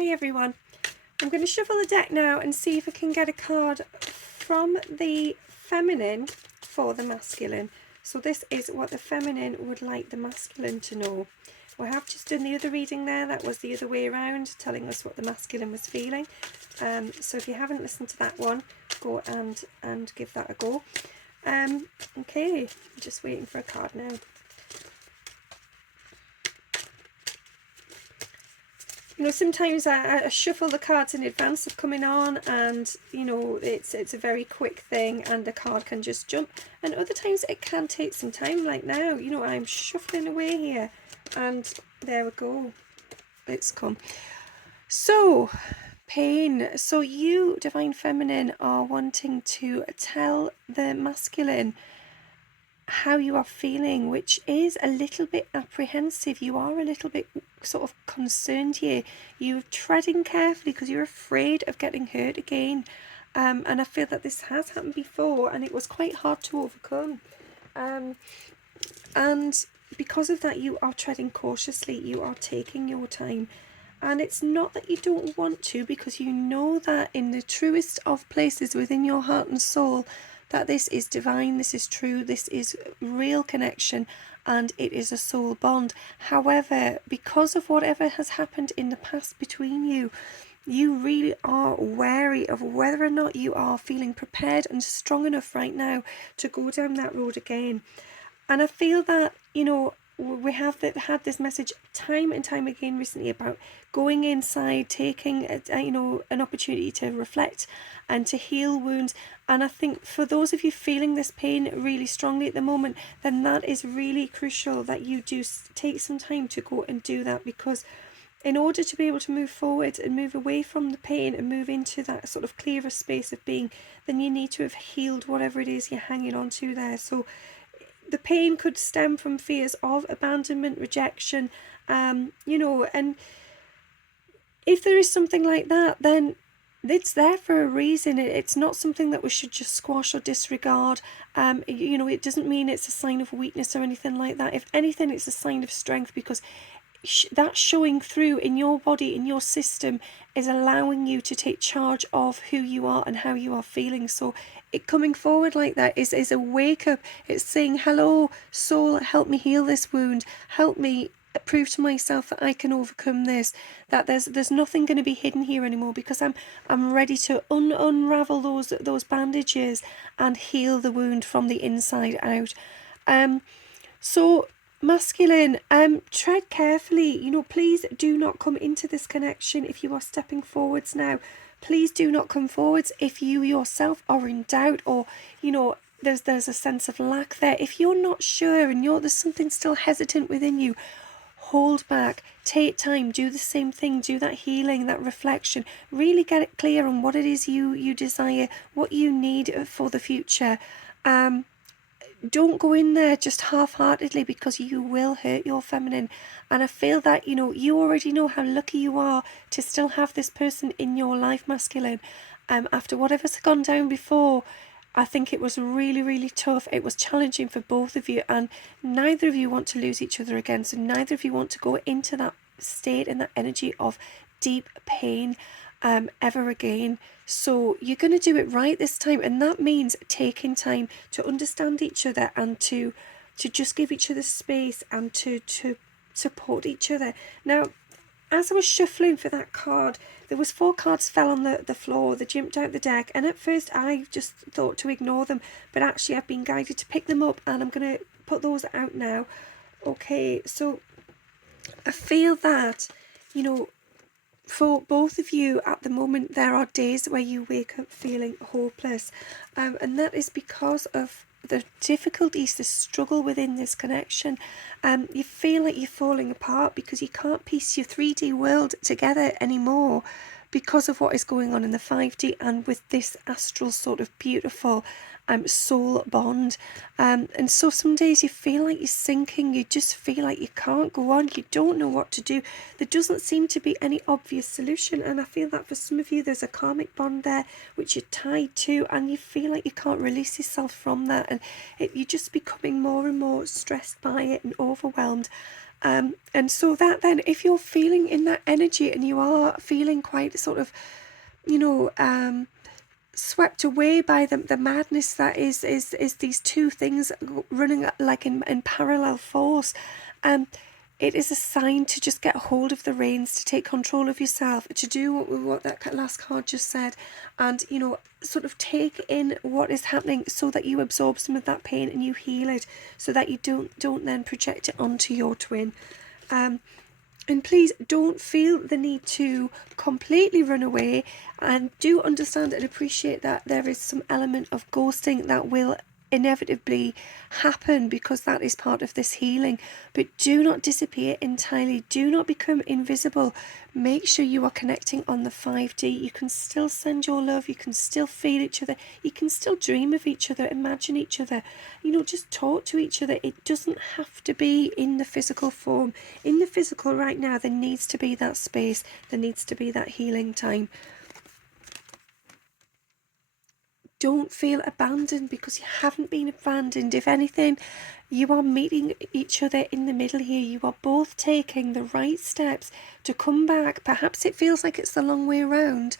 Hi everyone. I'm going to shuffle the deck now and see if I can get a card from the feminine for the masculine. So this is what the feminine would like the masculine to know. We have just done the other reading there. That was the other way around, telling us what the masculine was feeling. So if you haven't listened to that one, go and give that a go. Okay, I'm just waiting for a card now. You know, sometimes I shuffle the cards in advance of coming on, and you know, it's a very quick thing and the card can just jump, and other times it can take some time, like now. You know, I'm shuffling away here and there we go, it's come. So pain. So you, Divine Feminine, are wanting to tell the masculine how you are feeling, which is a little bit apprehensive. You are a little bit sort of concerned here. You're treading carefully because you're afraid of getting hurt again. And I feel that this has happened before and it was quite hard to overcome. And because of that, you are treading cautiously. You are taking your time. And it's not that you don't want to, because you know that in the truest of places within your heart and soul, that this is divine, this is true, this is real connection, and it is a soul bond. However, because of whatever has happened in the past between you, you really are wary of whether or not you are feeling prepared and strong enough right now to go down that road again. And I feel that, you know, we have had this message time and time again recently about going inside, taking you know, an opportunity to reflect and to heal wounds. And I think for those of you feeling this pain really strongly at the moment, then that is really crucial that you do take some time to go and do that, because in order to be able to move forward and move away from the pain and move into that sort of clearer space of being, then you need to have healed whatever it is you're hanging on to there. So the pain could stem from fears of abandonment, rejection, you know, and if there is something like that, then it's there for a reason. It's not something that we should just squash or disregard. You know, it doesn't mean it's a sign of weakness or anything like that. If anything, it's a sign of strength, because that showing through in your body, in your system, is allowing you to take charge of who you are and how you are feeling. So it coming forward like that is a wake up. It's saying, hello soul, help me heal this wound, help me prove to myself that I can overcome this, that there's nothing going to be hidden here anymore, because I'm ready to unravel those bandages and heal the wound from the inside out. So masculine, tread carefully. You know, please do not come into this connection if you are stepping forwards now. Please do not come forwards if you yourself are in doubt, or you know, there's a sense of lack there. If you're not sure and there's something still hesitant within you, hold back, take time, do the same thing, do that healing, that reflection, really get it clear on what it is you desire, what you need for the future. Don't go in there just half-heartedly, because you will hurt your feminine. And I feel that, you know, you already know how lucky you are to still have this person in your life, masculine. After whatever's gone down before, I think it was really, really tough. It was challenging for both of you, and neither of you want to lose each other again. So neither of you want to go into that state and that energy of deep pain ever again. So you're going to do it right this time, and that means taking time to understand each other and to just give each other space and to support each other. Now, as I was shuffling for that card, there was 4 cards fell on the floor. They jumped out the deck, and at first I just thought to ignore them, but actually I've been guided to pick them up, and I'm going to put those out now. Okay, so I feel that, you know, for both of you at the moment, there are days where you wake up feeling hopeless, and that is because of the difficulties, the struggle within this connection. You feel like you're falling apart because you can't piece your 3D world together anymore, because of what is going on in the 5D and with this astral sort of beautiful soul bond. And so some days you feel like you're sinking, you just feel like you can't go on, you don't know what to do. There doesn't seem to be any obvious solution, and I feel that for some of you there's a karmic bond there which you're tied to, and you feel like you can't release yourself from that, and you're just becoming more and more stressed by it and overwhelmed. And so that then, if you're feeling in that energy and you are feeling quite sort of, swept away by the madness that is these two things running like in parallel force, it is a sign to just get hold of the reins, to take control of yourself, to do what that last card just said, and sort of take in what is happening so that you absorb some of that pain and you heal it, so that you don't then project it onto your twin. And please don't feel the need to completely run away, and do understand and appreciate that there is some element of ghosting that will inevitably happen, because that is part of this healing. But do not disappear entirely. Do not become invisible. Make sure you are connecting on the 5D. You can still send your love. You can still feel each other. You can still dream of each other, imagine each other. Just talk to each other. It doesn't have to be in the physical form. In the physical right now, there needs to be that space. There needs to be that healing time. Don't feel abandoned, because you haven't been abandoned. If anything, you are meeting each other in the middle here. You are both taking the right steps to come back. Perhaps it feels like it's the long way around.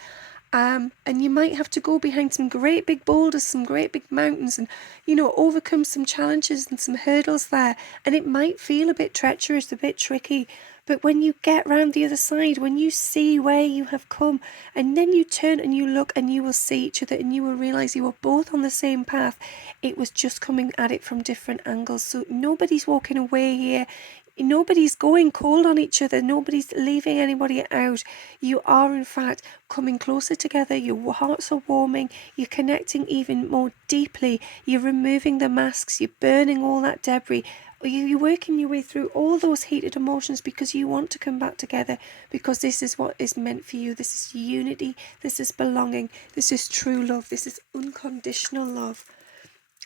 And you might have to go behind some great big boulders, some great big mountains, and, overcome some challenges and some hurdles there. And it might feel a bit treacherous, a bit tricky. But when you get round the other side, when you see where you have come, and then you turn and you look, and you will see each other, and you will realise you were both on the same path. It was just coming at it from different angles. So nobody's walking away here. Nobody's going cold on each other. Nobody's leaving anybody out. You are, in fact, coming closer together. Your hearts are warming. You're connecting even more deeply. You're removing the masks. You're burning all that debris. You're working your way through all those heated emotions, because you want to come back together, because this is what is meant for you. This is unity. This is belonging. This is true love. This is unconditional love.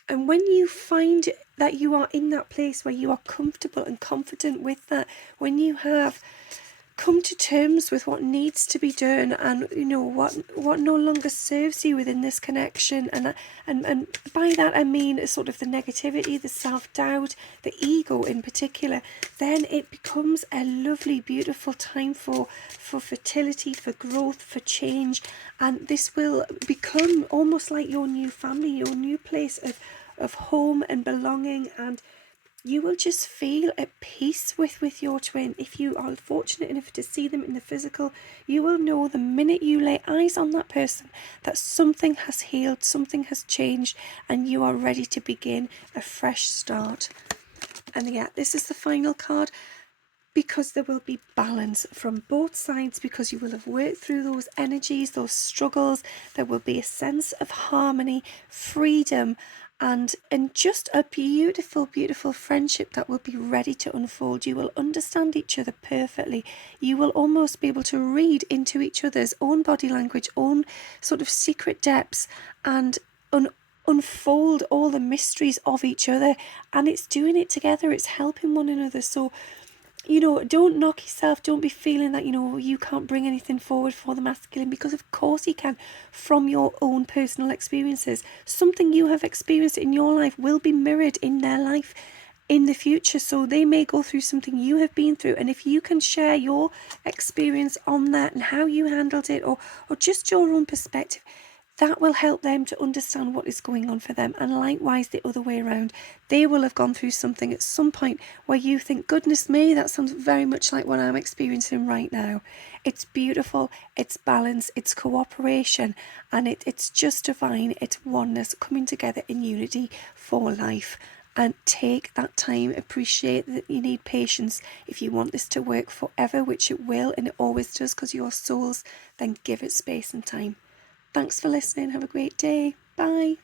And when you find that you are in that place where you are comfortable and confident with that, when you have come to terms with what needs to be done, and what no longer serves you within this connection, and by that I mean sort of the negativity, the self-doubt, the ego in particular, then it becomes a lovely, beautiful time for fertility, for growth, for change. And this will become almost like your new family, your new place of home and belonging. And you will just feel at peace with your twin. If you are fortunate enough to see them in the physical, you will know the minute you lay eyes on that person that something has healed, something has changed, and you are ready to begin a fresh start. And yeah, this is the final card, because there will be balance from both sides, because you will have worked through those energies, those struggles. There will be a sense of harmony, freedom, and just a beautiful, beautiful friendship that will be ready to unfold. You will understand each other perfectly. You will almost be able to read into each other's own body language, own sort of secret depths, and unfold all the mysteries of each other. And it's doing it together. It's helping one another. So don't knock yourself. Don't be feeling that, you can't bring anything forward for the masculine, because of course you can, from your own personal experiences. Something you have experienced in your life will be mirrored in their life in the future. So they may go through something you have been through, and if you can share your experience on that and how you handled it, or just your own perspective, that will help them to understand what is going on for them. And likewise, the other way around, they will have gone through something at some point where you think, goodness me, that sounds very much like what I'm experiencing right now. It's beautiful, it's balance, it's cooperation, and it's just divine. It's oneness coming together in unity for life. And take that time. Appreciate that you need patience if you want this to work forever, which it will, and it always does, because you're souls. Then give it space and time. Thanks for listening. Have a great day. Bye.